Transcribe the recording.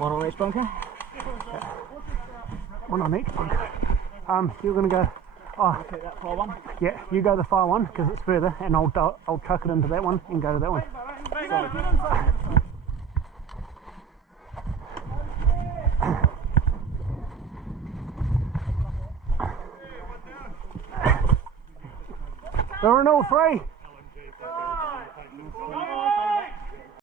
One on each bunker? Yeah. One on each bunker. You're going to go... Oh, Take that far one. yeah, you go the far one because it's further, and I'll chuck it into that one and go to that one. They're in all three.